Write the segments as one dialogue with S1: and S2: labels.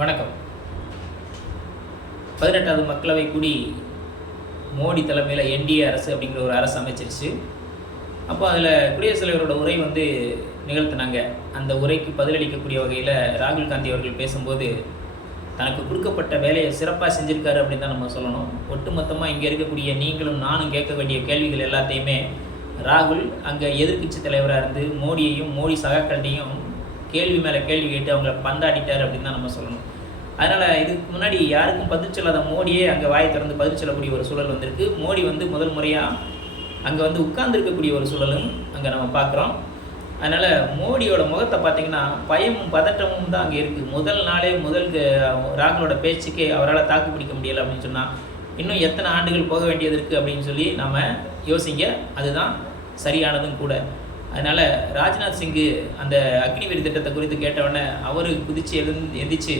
S1: வணக்கம். பதினெட்டாவது மக்களவை கூடி மோடி தலைமையில் என்டிஏ அரசு அப்படிங்கிற ஒரு அரசு அமைச்சிருச்சு. அப்போ அதில் குடியரசுத் தலைவரோட உரை வந்து நிகழ்த்தினாங்க. அந்த உரைக்கு பதிலளிக்கக்கூடிய வகையில் ராகுல் காந்தி அவர்கள் பேசும்போது தனக்கு கொடுக்கப்பட்ட வேலையை சிறப்பாக செஞ்சுருக்காரு அப்படின்னு தான் நம்ம சொல்லணும். ஒட்டுமொத்தமாக இங்கே இருக்கக்கூடிய நீங்களும் நானும் கேட்க வேண்டிய கேள்விகள் எல்லாத்தையுமே ராகுல் அங்கே எதிர்கட்சி தலைவராக இருந்து மோடியையும் மோடி சகாக்கள்டையும் கேள்வி மேலே கேள்வி கேட்டு அவங்கள பந்தாடிட்டார் அப்படின்னு தான் நம்ம சொல்லணும். அதனால் இதுக்கு முன்னாடி யாருக்கும் பதில் சொல்லாத மோடியே அங்கே வாயை திறந்து பதில் சொல்லக்கூடிய ஒரு சூழல் வந்திருக்கு. மோடி வந்து முதல் முறையாக அங்கே வந்து உட்கார்ந்துருக்கக்கூடிய ஒரு சூழலும் அங்கே நம்ம பார்க்குறோம். அதனால் மோடியோட முகத்தை பார்த்தீங்கன்னா பயமும் பதட்டமும் தான் அங்கே இருக்குது முதல் நாளே முதல் ராகுலோட பேச்சுக்கே அவரால் தாக்கு பிடிக்க முடியலை அப்படின்னு சொன்னால் இன்னும் எத்தனை ஆண்டுகள் போக வேண்டியது இருக்குது அப்படின்னு சொல்லி நம்ம யோசிங்க. அதுதான் சரியானதும் கூட. அதனால் ராஜ்நாத் சிங்கு அந்த அக்னிவீர் திட்டத்தை குறித்து கேட்டவுடனே அவர் குதிச்சு எழுந்து எந்திரிச்சு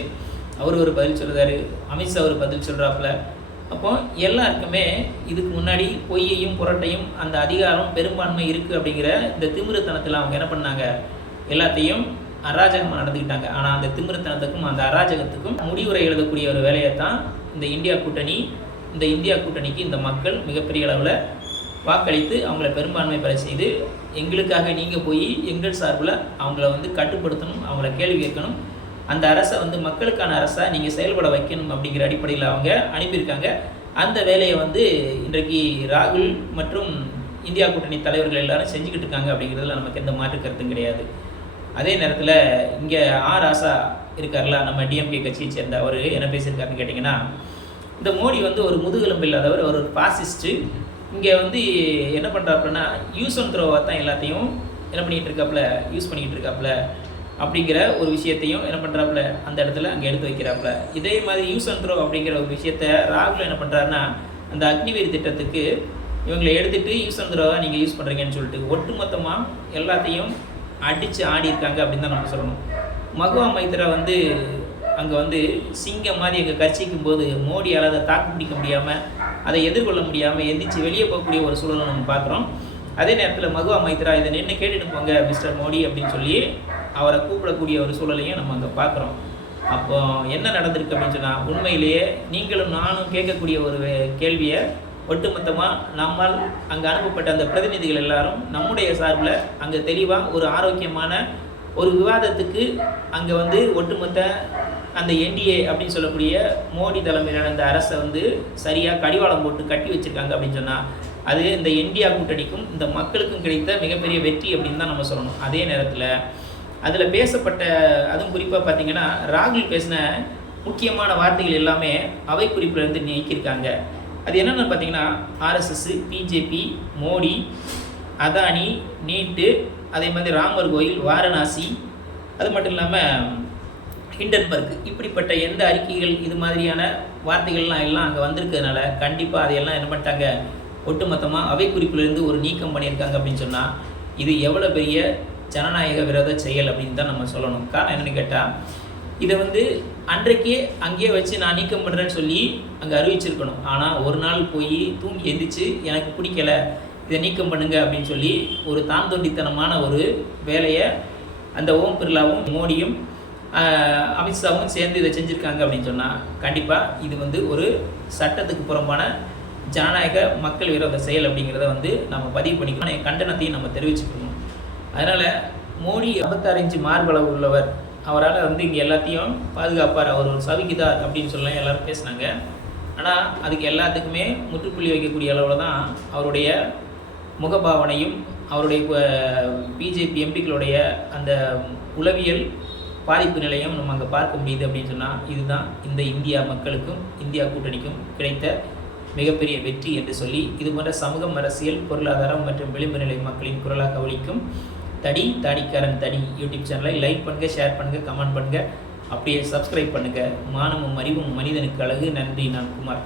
S1: அவர் ஒரு பதில் சொல்கிறாரு அமித்ஷா ஒரு பதில் சொல்கிறாப்புல அப்போ எல்லாருக்குமே இதுக்கு முன்னாடி பொய்யையும் புரட்டையும் அந்த அதிகாரம் பெரும்பான்மை இருக்குது அப்படிங்கிற இந்த திமிருத்தனத்தில் அவங்க என்ன பண்ணாங்க? எல்லாத்தையும் அராஜகமாக நடந்துக்கிட்டாங்க. ஆனால் அந்த திமிருத்தனத்துக்கும் அந்த அராஜகத்துக்கும் முடிவுரை எழுதக்கூடிய ஒரு வேலையை தான் இந்த இந்தியா கூட்டணி இந்த இந்தியா கூட்டணிக்கு இந்த மக்கள் மிகப்பெரிய அளவில் வாக்களித்து அவங்கள பெரும்பான்மை பெற செய்து எங்களுக்காக நீங்கள் போய் எங்கள் சார்பில் அவங்கள வந்து கட்டுப்படுத்தணும் அவங்கள கேள்வி கேட்கணும். அந்த அரசை வந்து மக்களுக்கான அரசாக நீங்கள் செயல்பட வைக்கணும் அப்படிங்கிற அடிப்படையில் அவங்க அனுப்பியிருக்காங்க. அந்த வேலையை வந்து இன்றைக்கு ராகுல் மற்றும் இந்தியா கூட்டணி தலைவர்கள் எல்லாரும் செஞ்சுக்கிட்டு இருக்காங்க அப்படிங்கிறதுல நமக்கு எந்த மாற்று கருத்தும் கிடையாது. அதே நேரத்தில் இங்கே ஆர் ஆசா இருக்கார்ல நம்ம டிஎம்கே கட்சியை சேர்ந்த அவர் என்ன பேசியிருக்காருன்னு கேட்டிங்கன்னா இந்த மோடி வந்து ஒரு முதுகெலும்பு இல்லாதவர் அவர் ஒரு பாசிஸ்ட்டு இங்கே வந்து என்ன பண்ணுறாப்புலன்னா யூஸ் அண்ட் த்ரோவாக தான் எல்லாத்தையும் என்ன பண்ணிகிட்டு இருக்காப்புல யூஸ் பண்ணிக்கிட்டு இருக்காப்புல அப்படிங்கிற ஒரு விஷயத்தையும் என்ன பண்ணுறாப்புல அந்த இடத்துல அங்கே எடுத்து வைக்கிறாப்புல. இதே மாதிரி யூஸ் அண்ட் த்ரோ அப்படிங்கிற ஒரு விஷயத்த ராகுல் என்ன பண்ணுறாருன்னா அந்த அக்னிவீர் திட்டத்துக்கு இவங்களை எடுத்துகிட்டு யூஸ் அண்ட் த்ரோவாக நீங்கள் யூஸ் பண்ணுறீங்கன்னு சொல்லிட்டு ஒட்டுமொத்தமாக எல்லாத்தையும் அடித்து ஆடி இருக்காங்க அப்படின்னு தான் நம்ம சொல்லணும். மகுவா மைத்ரா வந்து அங்கே வந்து சிங்கம் மாதிரி எங்கள் கட்சிக்கும் போது மோடியால் அதை தாக்கு பிடிக்க முடியாமல் அதை எதிர்கொள்ள முடியாமல் எந்திரிச்சு வெளியே போகக்கூடிய ஒரு சூழலை நம்ம பார்க்குறோம். அதே நேரத்தில் மகுவா மைத்ரா இதை நின்று கேட்டுட்டு போங்க மிஸ்டர் மோடி அப்படின்னு சொல்லி அவரை கூப்பிடக்கூடிய ஒரு சூழலையும் நம்ம அங்கே பார்க்குறோம். அப்போ என்ன நடந்திருக்கு அப்படின்னு சொன்னால் உண்மையிலேயே நீங்களும் நானும் கேட்கக்கூடிய ஒரு கேள்வியை ஒட்டுமொத்தமாக நம்மால் அங்கே அனுப்பப்பட்ட அந்த பிரதிநிதிகள் எல்லாரும் நம்முடைய சார்பில் அங்கே தெளிவாக ஒரு ஆரோக்கியமான ஒரு விவாதத்துக்கு அங்கே வந்து ஒட்டுமொத்த அந்த என்டிஏ அப்படின்னு சொல்லக்கூடிய மோடி தலைமையிலான அந்த அரசை வந்து சரியாக கடிவாளம் போட்டு கட்டி வச்சிருக்காங்க அப்படின்னு சொன்னால் அது இந்த இந்தியா கூட்டணிக்கும் இந்த மக்களுக்கும் கிடைத்த மிகப்பெரிய வெற்றி அப்படின்னு தான் நம்ம சொல்லணும். அதே நேரத்தில் அதில் பேசப்பட்ட அதுவும் குறிப்பாக பார்த்தீங்கன்னா ராகுல் பேசின முக்கியமான வார்த்தைகள் எல்லாமே அவை குறிப்பில் இருந்து நீக்கியிருக்காங்க. அது என்னென்னு பார்த்தீங்கன்னா RSS BJP Modi Adani NEET அதே மாதிரி ராமர் கோயில் வாரணாசி அது மட்டும் இல்லாமல் ஹிண்டன்பர்க். இப்படிப்பட்ட எந்த அறிக்கைகள் இது மாதிரியான வார்த்தைகள்லாம் எல்லாம் அங்கே வந்திருக்கிறதுனால கண்டிப்பாக அதையெல்லாம் என்ன பண்ணிட்டாங்க? ஒட்டுமொத்தமாக அவை குறிப்பிலிருந்து ஒரு நீக்கம் பண்ணியிருக்காங்க அப்படின்னு சொன்னால் இது எவ்வளோ பெரிய ஜனநாயக விரோத செயல் அப்படின்னு தான் நம்ம சொல்லணும். காரணம் என்னென்னு கேட்டால் இதை வந்து அன்றைக்கே அங்கேயே வச்சு நான் நீக்கம் பண்ணுறேன்னு சொல்லி அங்கே அறிவிச்சிருக்கணும். ஆனால் ஒரு நாள் போய் தூங்கி எந்திரிச்சு எனக்கு பிடிக்கல இதை நீக்கம் பண்ணுங்க அப்படின்னு சொல்லி ஒரு தாந்தொண்டித்தனமான ஒரு வேலையை அந்த ஓம் பிர்லாவும் மோடியும் அமித்ஷாவும் சேர்ந்து இதை செஞ்சுருக்காங்க அப்படின்னு சொன்னால் கண்டிப்பாக இது வந்து ஒரு சட்டத்துக்கு புறம்பான ஜனநாயக மக்கள் விரோத செயல் அப்படிங்கிறத வந்து நம்ம பதிவு பண்ணிக்கணும். என் கண்டனத்தையும் நம்ம தெரிவிச்சுக்கணும். அதனால் மோடி ஐம்பத்தாறு மார்பளவு உள்ளவர். அவரால் வந்து இங்கே எல்லாத்தையும் பாதுகாப்பார். அவர் ஒரு சவிக்குதார் அப்படின்னு சொல்லலாம் எல்லோரும் பேசுனாங்க. ஆனால் அதுக்கு எல்லாத்துக்குமே முற்றுப்புள்ளி வைக்கக்கூடிய அளவில் தான் அவருடைய முகபாவனையும் அவருடைய பிஜேபி எம்பிக்களுடைய அந்த உளவியல் பாதிப்பு நிலையம் நம்ம அங்கே பார்க்க முடியுது அப்படின்னு சொன்னால் இதுதான் இந்த இந்தியா மக்களுக்கும் இந்தியா கூட்டணிக்கும் கிடைத்த மிகப்பெரிய வெற்றி என்று சொல்லி இது போன்ற சமூகம் அரசியல் பொருளாதாரம் மற்றும் விளிம்பு நிலை மக்களின் குரலாக கவலிக்கும் தடி தாடிக்காரன் தடி யூடியூப் சேனலை லைக் பண்ணுங்கள் ஷேர் பண்ணுங்கள் கமெண்ட் பண்ணுங்கள் அப்படியே சப்ஸ்கிரைப் பண்ணுங்கள் மானமும் அறிவும் மனிதனுக்கு அழகு. நன்றி நான் குமார்.